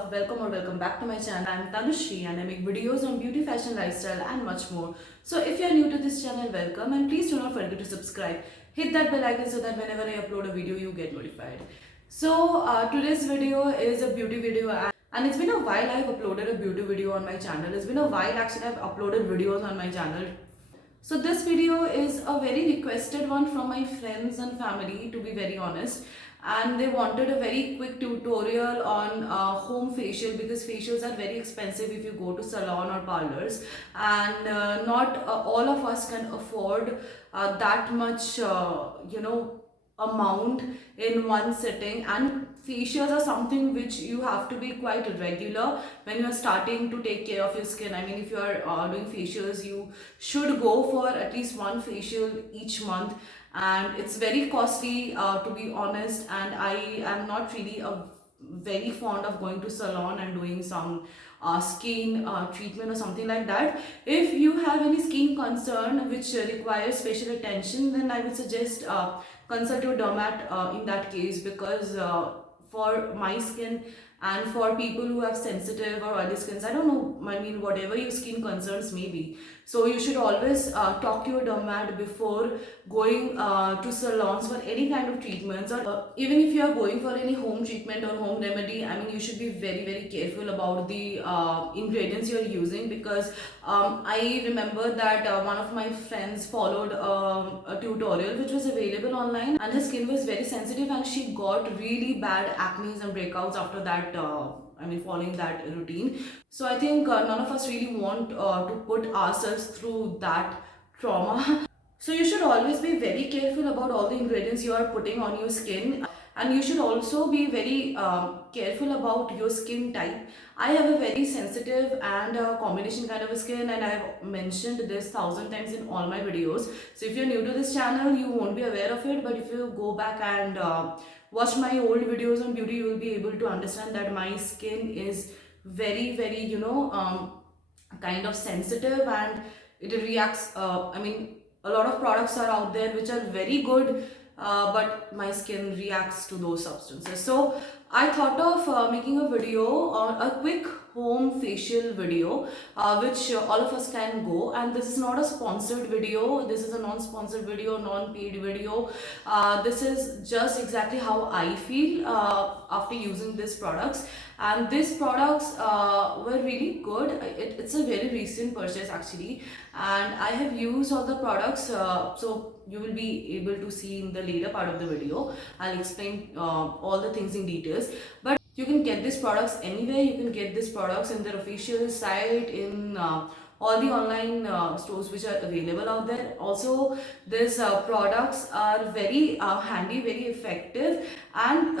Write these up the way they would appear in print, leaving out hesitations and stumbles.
up? Welcome or welcome back to my channel. I'm Tanusree and I make videos on beauty, fashion, lifestyle and much more. So if you're new to this channel, welcome and please do not forget to subscribe. Hit that bell icon so that whenever I upload a video, you get notified. So today's video is a beauty video and it's been a while I've uploaded a beauty video on my channel. It's been a while actually I've uploaded videos on my channel. So this video is a very requested one from my friends and family, to be very honest, and they wanted a very quick tutorial on home facial because facials are very expensive if you go to salon or parlors, and not all of us can afford that much amount in one sitting, and facials are something which you have to be quite regular when you're starting to take care of your skin. I mean, if you are doing facials, you should go for at least one facial each month, and it's very costly, to be honest, and I am not really a very fond of going to salon and doing some skin treatment or something like that. If you have any skin concern which requires special attention, then I would suggest consult your dermat in that case, because for my skin and for people who have sensitive or oily skins, I don't know, I mean, whatever your skin concerns may be, so you should always talk to your dermat before going to salons for any kind of treatments, or even if you are going for any home treatment or home remedy. I mean, you should be very careful about the ingredients you are using, because I remember that one of my friends followed a tutorial which was available online, and her skin was very sensitive and she got really bad acne and breakouts after that, I mean, following that routine. So I think none of us really want to put ourselves through that trauma. So you should always be very careful about all the ingredients you are putting on your skin, and you should also be very careful about your skin type. I have a very sensitive and combination kind of a skin, and I have mentioned this 1,000 times in all my videos. So if you're new to this channel, you won't be aware of it, but if you go back and watch my old videos on beauty, you will be able to understand that my skin is very kind of sensitive, and it reacts, I mean, a lot of products are out there which are very good, but my skin reacts to those substances. So I thought of making a video on a quick home facial video, which all of us can go, and this is not a sponsored video, this is a non-sponsored video, non-paid video. This is just exactly how I feel after using these products, and these products were really good. It's a very recent purchase actually, and I have used all the products, so you will be able to see in the later part of the video. I'll explain all the things in details, but you can get these products anywhere. You can get these products in their official site, in all the online stores which are available out there. Also, these products are very handy, very effective, and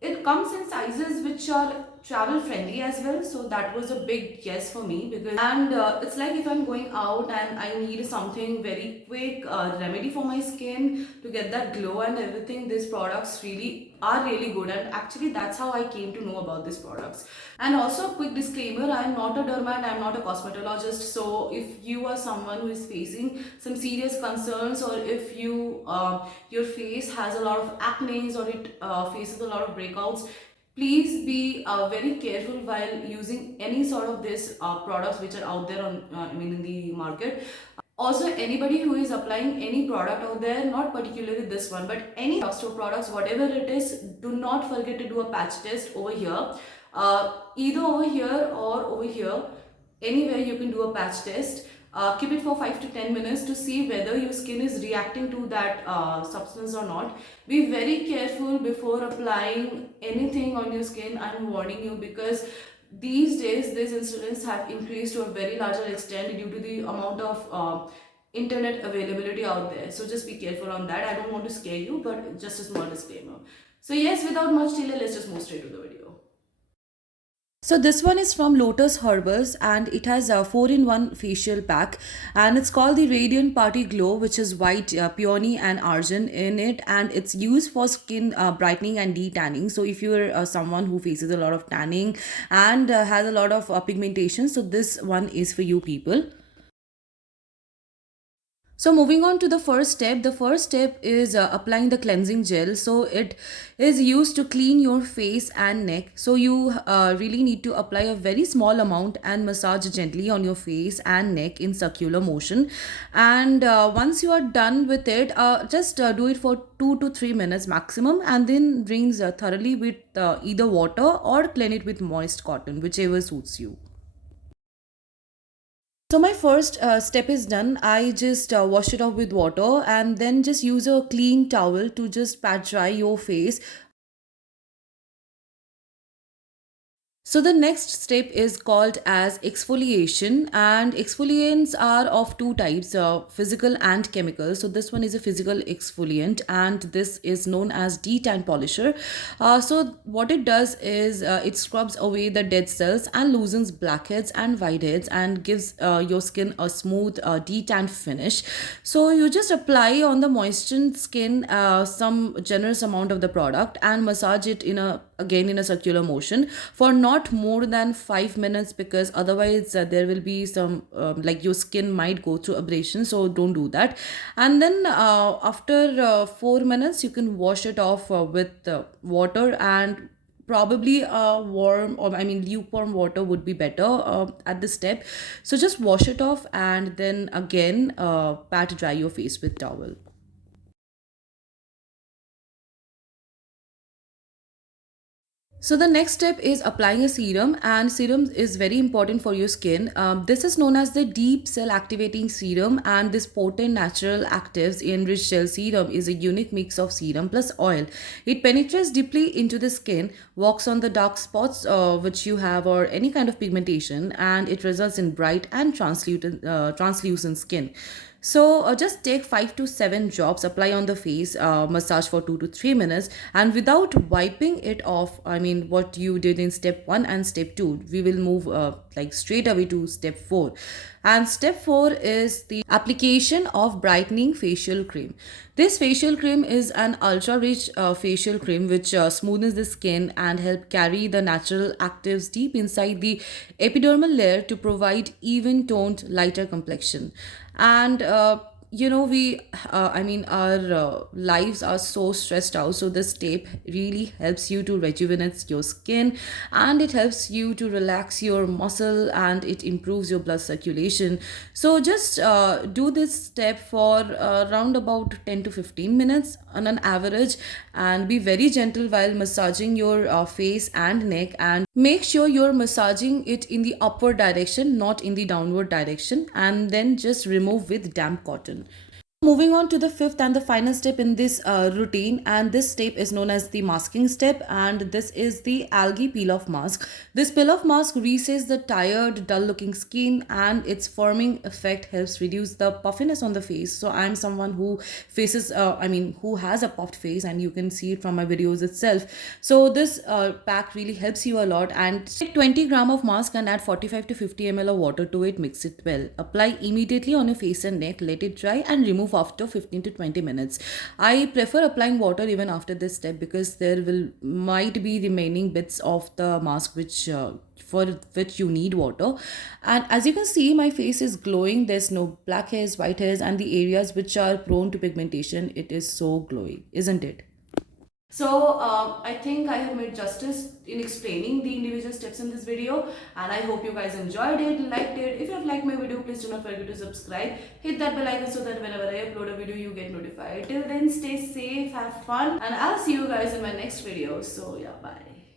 it comes in sizes which are travel friendly as well, so that was a big yes for me. Because and it's like if I'm going out and I need something very quick remedy for my skin to get that glow and everything, these products really are really good, and actually that's how I came to know about these products. And also, a quick disclaimer, I am not a dermat, I am not a cosmetologist, so if you are someone who is facing some serious concerns, or if you your face has a lot of acne, or it faces a lot of breakouts, please be very careful while using any sort of this products which are out there on I mean, in the market. Also, anybody who is applying any product out there, not particularly this one, but any drugstore products, whatever it is, do not forget to do a patch test over here. Either over here or over here, anywhere you can do a patch test. Keep it for 5 to 10 minutes to see whether your skin is reacting to that substance or not. Be very careful before applying anything on your skin. I'm warning you, because these days these incidents have increased to a very larger extent due to the amount of internet availability out there. So just be careful on that. I don't want to scare you, but just a small disclaimer. So yes, without much delay, let's just move straight to the video. So this one is from Lotus Herbals, and it has a 4-in-1 facial pack, and it's called the Radiant Party Glow, which is white, peony and argan in it, and it's used for skin brightening and de-tanning. So if you're someone who faces a lot of tanning and has a lot of pigmentation, so this one is for you people. So moving on to the first step is applying the cleansing gel. So it is used to clean your face and neck. So you really need to apply a very small amount and massage gently on your face and neck in circular motion. And once you are done with it, just do it for 2 to 3 minutes maximum, and then rinse thoroughly with either water or clean it with moist cotton, whichever suits you. So my first step is done. I just wash it off with water and then just use a clean towel to just pat dry your face. So the next step is called as exfoliation, and exfoliants are of two types, physical and chemical. So this one is a physical exfoliant, and this is known as detan polisher. So what it does is it scrubs away the dead cells and loosens blackheads and whiteheads and gives your skin a smooth detan finish. So you just apply on the moistened skin some generous amount of the product and massage it in a again in a circular motion for not more than 5 minutes, because otherwise there will be some like your skin might go through abrasion, so don't do that. And then after 4 minutes you can wash it off with water, and probably warm, or I mean lukewarm water would be better at this step. So just wash it off and then again pat dry your face with towel. So the next step is applying a serum, and serum is very important for your skin. This is known as the deep cell activating serum, and this potent natural actives enriched gel serum is a unique mix of serum plus oil. It penetrates deeply into the skin, works on the dark spots which you have or any kind of pigmentation, and it results in bright and translucent skin. So just take 5 to 7 drops, apply on the face, massage for 2 to 3 minutes, and without wiping it off. I mean, what you did in step one and step two, we will move like straight away to step four. And step four is the application of brightening facial cream. This facial cream is an ultra rich facial cream which smoothens the skin and help carry the natural actives deep inside the epidermal layer to provide even toned, lighter complexion. And we I mean our lives are so stressed out, so this tape really helps you to rejuvenate your skin, and it helps you to relax your muscle, and it improves your blood circulation. So just do this step for around about 10 to 15 minutes on an average, and be very gentle while massaging your face and neck, and make sure you're massaging it in the upward direction, not in the downward direction, and then just remove with damp cotton. Moving on to the fifth and the final step in this routine, and this step is known as the masking step, and this is the algae peel off mask. This peel off mask resets the tired, dull looking skin, and its firming effect helps reduce the puffiness on the face. So I'm someone who faces, who has a puffed face, and you can see it from my videos itself. So this pack really helps you a lot. And take 20 gram of mask and add 45 to 50 ml of water to it. Mix it well. Apply immediately on your face and neck. Let it dry and remove after 15 to 20 minutes. I prefer applying water even after this step, because there will might be remaining bits of the mask which for which you need water. And as you can see, my face is glowing. There's no black hairs, white hairs, and the areas which are prone to pigmentation, it is so glowing, isn't it? So I think I have made justice in explaining the individual steps in this video, and I hope you guys enjoyed it, liked it. If you have liked my video, please do not forget to subscribe. Hit that bell icon so that whenever I upload a video, you get notified. Till then, stay safe, have fun, and I'll see you guys in my next video. So yeah, bye.